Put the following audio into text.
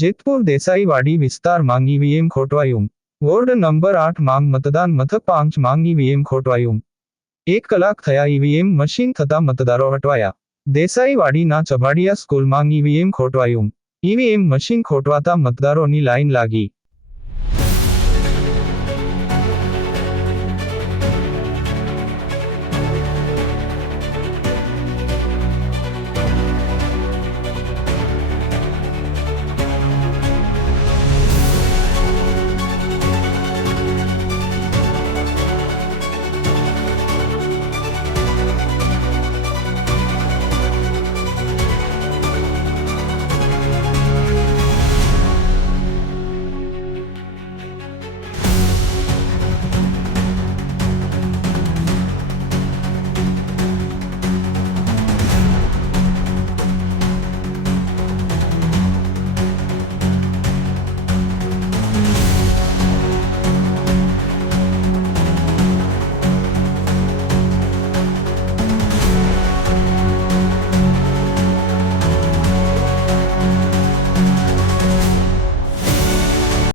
જેતપુર દેસાઈવાડી વિસ્તારમાં EVM ખોટવાયું. Ward number 8 માંગ મતદાન મથક 5 માંગ ઈવીએમ ખોટવાયું. 1 કલાક થયા ઈવીએમ મશીન થતા મતદારો હટવાયા. દેસાઈવાડીના ચભાડિયા સ્કૂલમાં ઈવીએમ ખોટવાયું. ઈવીએમ મશીન ખોટવાતા મતદારોની લાઈન લાગી.